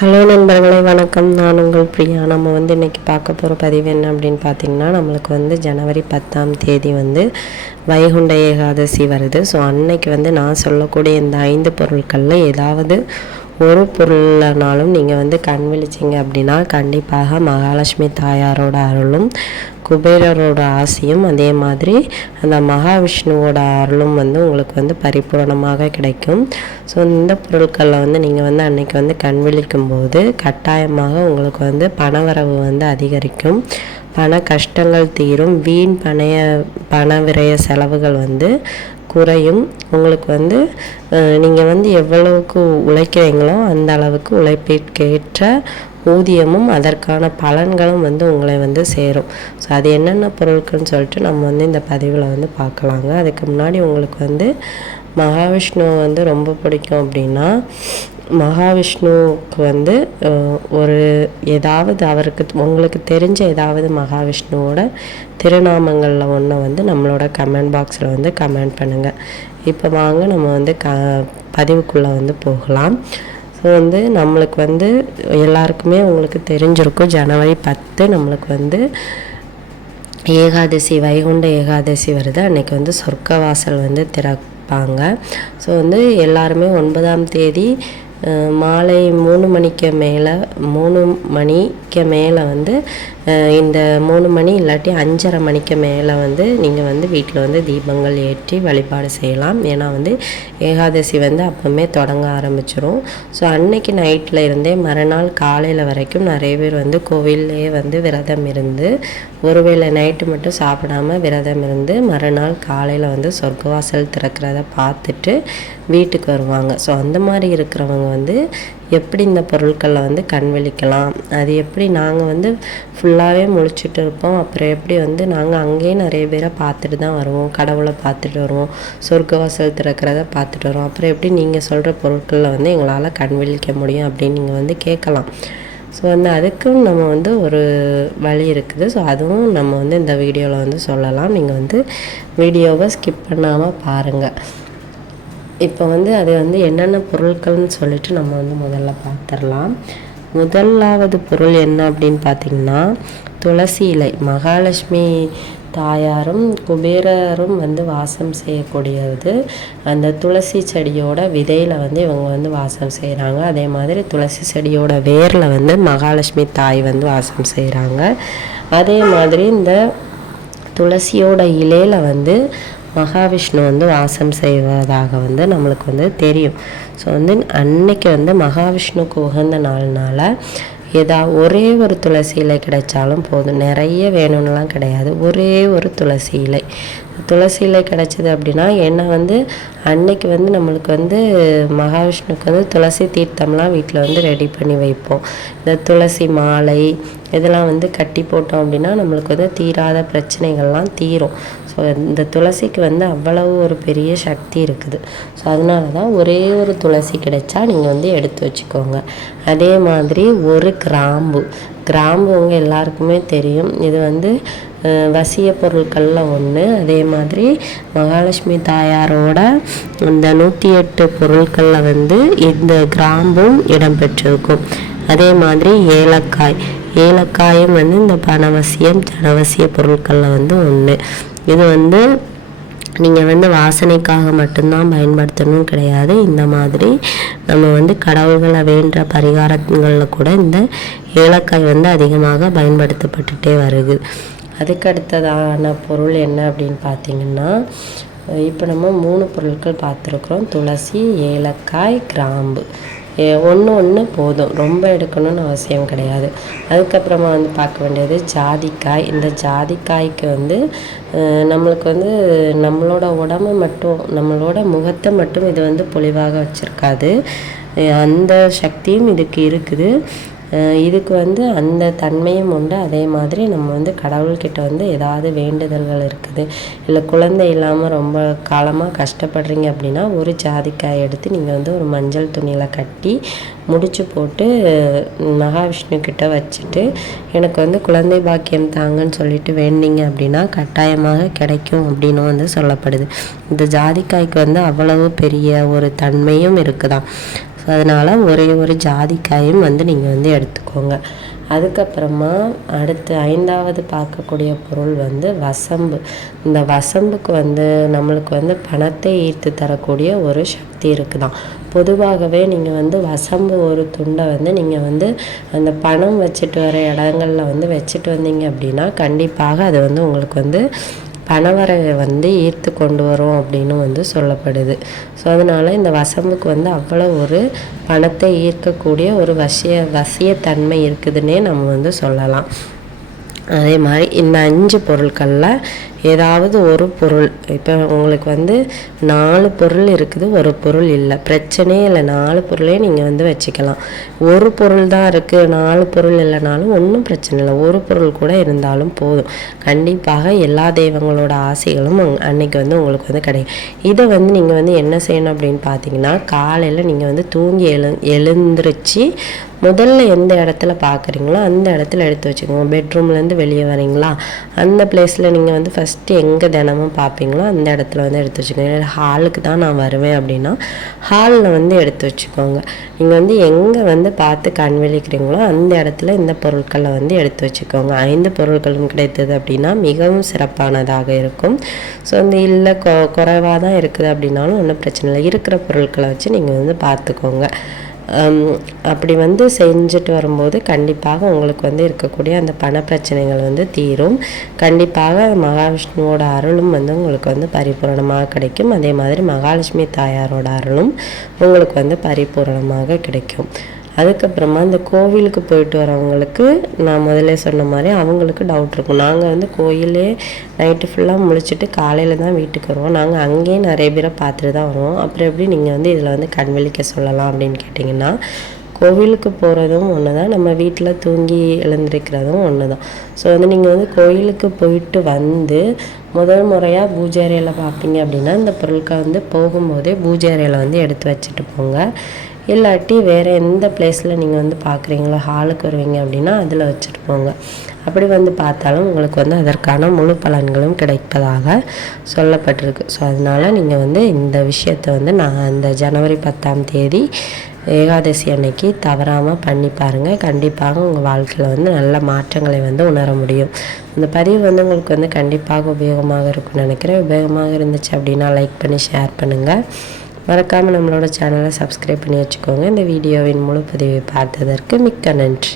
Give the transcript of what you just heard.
Hello நண்பர்களே, வணக்கம். நான் உங்கள் பிரியா. நம்ம இன்றைக்கி பார்க்க போகிற பதிவு என்ன அப்படின்னு பார்த்திங்கன்னா, நம்மளுக்கு ஜனவரி 10ஆம் தேதி வைகுண்ட ஏகாதசி வருது. ஸோ அன்னைக்கு நான் சொல்லக்கூடிய இந்த 5 பொருட்களில் ஏதாவது ஒரு பொருள்னாலும் நீங்கள் கண் விழிச்சிங்க அப்படின்னா கண்டிப்பாக மகாலட்சுமி தாயாரோட அருளும் குபேரரோட ஆசையும் அதே மாதிரி அந்த மகாவிஷ்ணுவோட அருளும் உங்களுக்கு பரிபூரணமாக கிடைக்கும். ஸோ இந்த பொருட்களில் நீங்கள் அன்னைக்கு கண் விழிக்கும் போது கட்டாயமாக உங்களுக்கு பணவரவு அதிகரிக்கும், பண கஷ்டங்கள் தீரும், வீண் பண விரய செலவுகள் குறையும். உங்களுக்கு நீங்கள் எவ்வளவுக்கு உழைக்கிறீங்களோ அந்த அளவுக்கு உழைப்பிற்கேற்ற ஊதியமும் அதற்கான பலன்களும் உங்களை சேரும். ஸோ அது என்னென்ன பொருட்கள்னு சொல்லிட்டு நம்ம இந்த பதிவில் பார்க்கலாங்க. அதுக்கு முன்னாடி உங்களுக்கு மகாவிஷ்ணு ரொம்ப பிடிக்கும் அப்படின்னா மகாவிஷ்ணுவுக்கு ஒரு ஏதாவது அவருக்கு உங்களுக்கு தெரிஞ்ச ஏதாவது மகாவிஷ்ணுவோட திருநாமங்களில் ஒன்று நம்மளோட கமெண்ட் பாக்ஸில் கமெண்ட் பண்ணுங்கள். இப்போ வாங்க நம்ம பதிவுக்குள்ளே போகலாம். ஸோ நம்மளுக்கு எல்லாருக்குமே உங்களுக்கு தெரிஞ்சிருக்கும், ஜனவரி 10 நம்மளுக்கு ஏகாதசி, வைகுண்ட ஏகாதசி வருது. அன்றைக்கி சொர்க்கவாசல் திறப்பாங்க. ஸோ எல்லாருமே 9ஆம் தேதி மாலை 3 மணிக்கு மேலே இந்த 3 மணி இல்லாட்டி 5:30 மணிக்கு மேலே நீங்கள் வீட்டில் தீபங்கள் ஏற்றி வழிபாடு செய்யலாம். ஏன்னா ஏகாதசி அப்போவுமே தொடங்க ஆரம்பிச்சிடும். ஸோ அன்னைக்கு நைட்டில் இருந்தே மறுநாள் காலையில் வரைக்கும் நிறைய பேர் கோவில்லே விரதம் இருந்து ஒருவேளை நைட்டு மட்டும் சாப்பிடாமல் விரதம் இருந்து மறுநாள் காலையில் சொர்க்கவாசல் திறக்கிறத பார்த்துட்டு வீட்டுக்கு வருவாங்க. ஸோ அந்த மாதிரி இருக்கிறவங்க எப்படி இந்த பொருட்களில் கண் விழிக்கலாம், அது எப்படி நாங்கள் ஃபுல்லாகவே முழிச்சிட்டு இருப்போம், அப்புறம் எப்படி நாங்கள் அங்கேயே நிறைய பேரை பார்த்துட்டு தான் வருவோம், கடவுளை பார்த்துட்டு வருவோம், சொர்க்கவாசல் திறக்கிறத பார்த்துட்டு வருவோம், அப்புறம் எப்படி நீங்கள் சொல்கிற பொருட்களில் எங்களால் கண் விழிக்க முடியும் அப்படின்னு நீங்கள் கேட்கலாம். ஸோ அதுக்கும் நம்ம ஒரு வழி இருக்குது. ஸோ அதுவும் நம்ம இந்த வீடியோவில் சொல்லலாம். நீங்கள் வீடியோவை ஸ்கிப் பண்ணாமல் பாருங்கள். இப்போ அது என்னென்ன பொருட்கள்னு சொல்லிட்டு நம்ம முதல்ல பார்த்துடலாம். முதலாவது பொருள் என்ன அப்படின்னு பார்த்திங்கன்னா, துளசி இலை. மகாலட்சுமி தாயாரும் குபேரரும் வாசம் செய்யக்கூடியது அந்த துளசி செடியோட விதையில் இவங்க வாசம் செய்கிறாங்க. அதே மாதிரி துளசி செடியோட வேரில் மகாலட்சுமி தாய் வாசம் செய்கிறாங்க. அதே மாதிரி இந்த துளசியோட இலையில் மகாவிஷ்ணு வாசம் செய்வதாக நம்மளுக்கு தெரியும். ஸோ அன்னைக்கு மகாவிஷ்ணுக்கு உகந்த நாள்னால ஒரே ஒரு துளசி இலை கிடைச்சாலும் போதும், நிறைய வேணும்லாம் கிடையாது, ஒரே ஒரு துளசி இலை கிடைச்சிது அப்படின்னா ஏன்னா அன்னைக்கு நம்மளுக்கு மகாவிஷ்ணுக்கு துளசி தீர்த்தம்லாம் வீட்டில் ரெடி பண்ணி வைப்போம். இந்த துளசி மாலை இதெல்லாம் கட்டி போட்டோம் அப்படின்னா நம்மளுக்கு தீராத பிரச்சனைகள்லாம் தீரும். ஸோ இந்த துளசிக்கு அவ்வளவு ஒரு பெரிய சக்தி இருக்குது. ஸோ அதனால தான் ஒரே ஒரு துளசி கிடைச்சா நீங்கள் எடுத்து வச்சுக்கோங்க. அதே மாதிரி ஒரு கிராம்பு உங்கள் எல்லாருக்குமே தெரியும், இது வசிய பொருட்களில் ஒன்று. அதே மாதிரி மகாலட்சுமி தாயாரோட இந்த 108 பொருட்களில் இந்த கிராம்பும் இடம்பெற்றிருக்கும். அதே மாதிரி ஏலக்காயும் இந்த பணவசியம் ஜனவசிய பொருட்களில் ஒன்று. இது நீங்கள் வாசனைக்காக மட்டும்தான் பயன்படுத்தணும் கிடையாது. இந்த மாதிரி நம்ம கடவுள்களை வேண்ட பரிகாரங்களில் கூட இந்த ஏலக்காய் அதிகமாக பயன்படுத்தப்பட்டுட்டே வருது. அதுக்கடுத்ததான பொருள் என்ன அப்படின்னு பார்த்திங்கன்னா, இப்போ நம்ம 3 பொருட்கள் பார்த்துருக்குறோம். துளசி, ஏலக்காய், கிராம்பு. ஒன்று போதும், ரொம்ப எடுக்கணும்னு அவசியம் கிடையாது. அதுக்கப்புறமா பார்க்க வேண்டியது ஜாதிக்காய். இந்த ஜாதிக்காய்க்கு நம்மளுக்கு நம்மளோட உடம்பு மட்டும் நம்மளோட முகத்தை மட்டும் இது பொலிவாக வச்சுருக்காது, அந்த சக்தியும் இதுக்கு இருக்குது. இதுக்கு அந்த தன்மையும் உண்டு. அதே மாதிரி நம்ம கடவுள்கிட்ட ஏதாவது வேண்டுதல்கள் இருக்குது, இல்லை குழந்தை இல்லாமல் ரொம்ப காலமாக கஷ்டப்படுறீங்க அப்படின்னா ஒரு ஜாதிக்காய் எடுத்து நீங்கள் ஒரு மஞ்சள் துணியில் கட்டி முடிச்சு போட்டு மகாவிஷ்ணுக்கிட்ட வச்சுட்டு எனக்கு குழந்தை பாக்கியம் தாங்கன்னு சொல்லிட்டு வேண்டிங்க அப்படின்னா கட்டாயமாக கிடைக்கும் அப்படின்னு சொல்லப்படுது. இந்த ஜாதிக்காய்க்கு அவ்வளவு பெரிய ஒரு தன்மையும் இருக்குதான். ஸோ அதனால் ஒரே ஒரு ஜாதிக்காயும் வந்து நீங்கள் வந்து எடுத்துக்கோங்க. அதுக்கப்புறமா அடுத்து 5வது பார்க்கக்கூடிய பொருள் வந்து வசம்பு. இந்த வசம்புக்கு வந்து நம்மளுக்கு வந்து பணத்தை ஈர்த்து தரக்கூடிய ஒரு சக்தி இருக்குதாம். பொதுவாகவே நீங்கள் வந்து வசம்பு ஒரு துண்டை வந்து நீங்கள் வந்து அந்த பணம் வச்சுட்டு வர இடங்களில் வந்து வச்சுட்டு வந்தீங்க அப்படின்னா கண்டிப்பாக அது வந்து உங்களுக்கு வந்து பணவரவை வந்து ஈர்த்து கொண்டு வரும் அப்படின்னு வந்து சொல்லப்படுது. ஸோ அதனால் இந்த வசம்புக்கு வந்து அவ்வளோ ஒரு பணத்தை ஈர்க்கக்கூடிய ஒரு வசியத்தன்மை இருக்குதுன்னே நம்ம வந்து சொல்லலாம். அதே மாதிரி இந்த 5 பொருட்களில் ஏதாவது ஒரு பொருள், இப்போ உங்களுக்கு வந்து 4 பொருள் இருக்குது, ஒரு பொருள் இல்லை, பிரச்சனையே இல்லை. 4 பொருளே நீங்கள் வந்து வச்சுக்கலாம். ஒரு பொருள் தான் இருக்குது, 4 பொருள் இல்லைனாலும் ஒன்றும் பிரச்சனை இல்லை. ஒரு பொருள் கூட இருந்தாலும் போதும். கண்டிப்பாக எல்லா தெய்வங்களோட ஆசைகளும் அன்னைக்கு வந்து உங்களுக்கு வந்து கிடைக்கும். இதை வந்து நீங்கள் வந்து என்ன செய்யணும் அப்படின்னு பார்த்தீங்கன்னா, காலையில் நீங்கள் வந்து தூங்கி எழுந்திருச்சு முதல்ல எந்த இடத்துல பார்க்குறீங்களோ அந்த இடத்துல எடுத்து வச்சுக்கோங்க. பெட்ரூம்லேருந்து வெளியே வரீங்களா, அந்த பிளேஸில் நீங்கள் வந்து ஃபஸ்ட்டு எங்கே தினமும் பார்ப்பீங்களோ அந்த இடத்துல வந்து எடுத்து வச்சுக்கோங்க. ஹாலுக்கு தான் நான் வருவேன் அப்படின்னா ஹாலில் வந்து எடுத்து வச்சுக்கோங்க. நீங்கள் வந்து எங்கே வந்து பார்த்து கண் விழிக்கிறீங்களோ அந்த இடத்துல இந்த பொருட்களை வந்து எடுத்து வச்சுக்கோங்க. 5 பொருட்களும் கிடைத்தது அப்படின்னா மிகவும் சிறப்பானதாக இருக்கும். ஸோ வந்து இல்லை குறைவாக தான் இருக்குது அப்படின்னாலும் ஒன்றும் பிரச்சனை இல்லை. இருக்கிற பொருட்களை வச்சு நீங்கள் வந்து பார்த்துக்கோங்க. அப்படி வந்து செஞ்சுட்டு வரும்போது கண்டிப்பாக உங்களுக்கு வந்து இருக்கக்கூடிய அந்த பண பிரச்சனைகள் வந்து தீரும். கண்டிப்பாக மகாவிஷ்ணுவோட அருளும் வந்து உங்களுக்கு வந்து பரிபூரணமாக கிடைக்கும். அதே மாதிரி மகாலட்சுமி தாயாரோட அருளும் உங்களுக்கு வந்து பரிபூரணமாக கிடைக்கும். அதுக்கப்புறமா இந்த கோவிலுக்கு போயிட்டு வரவங்களுக்கு நான் முதல்ல சொன்ன மாதிரி அவங்களுக்கு டவுட் இருக்கும். நாங்கள் வந்து கோயிலே நைட்டு ஃபுல்லாக முழிச்சிட்டு காலையில் தான் வீட்டுக்கு வருவோம், நாங்கள் அங்கேயே நிறைய பேரை பார்த்துட்டு தான் வருவோம், அப்புறம் எப்படி நீங்கள் வந்து இதில் வந்து கண் விழிக்க சொல்லலாம் அப்படின்னு கேட்டிங்கன்னா, கோவிலுக்கு போகிறதும் ஒன்று தான், நம்ம வீட்டில் தூங்கி எழுந்திருக்கிறதும் ஒன்று தான். ஸோ வந்து நீங்கள் வந்து கோயிலுக்கு போயிட்டு வந்து முதல் முறையாக பூஜை அறையில் பார்ப்பீங்க அப்படின்னா இந்த பொருட்களை வந்து போகும்போதே பூஜை அறையில் வந்து எடுத்து வச்சுட்டு போங்க. இல்லாட்டி வேறு எந்த பிளேஸில் நீங்கள் வந்து பார்க்குறீங்களோ ஹாலுக்கு வருவீங்க அப்படின்னா அதில் வச்சுட்டு போங்க. அப்படி வந்து பார்த்தாலும் உங்களுக்கு வந்து அதற்கான முழு பலன்களும் கிடைப்பதாக சொல்லப்பட்டிருக்கு. ஸோ அதனால் நீங்கள் வந்து இந்த விஷயத்தை வந்து நான் இந்த ஜனவரி 10ஆம் தேதி ஏகாதசி அன்னைக்கு தவறாமல் பண்ணி பாருங்கள். கண்டிப்பாக உங்கள் வாழ்க்கையில் வந்து நல்ல மாற்றங்களை வந்து உணர முடியும். இந்த பதிவு வந்து உங்களுக்கு வந்து கண்டிப்பாக உபயோகமாக இருக்கும்னு நினைக்கிறேன். உபயோகமாக இருந்துச்சு அப்படின்னா லைக் பண்ணி ஷேர் பண்ணுங்கள். மறக்காமல் நம்மளோட சேனலை சப்ஸ்கிரைப் பண்ணி வச்சுக்கோங்க. இந்த வீடியோவின் முழு பதிவை பார்த்ததற்கு மிக்க நன்றி.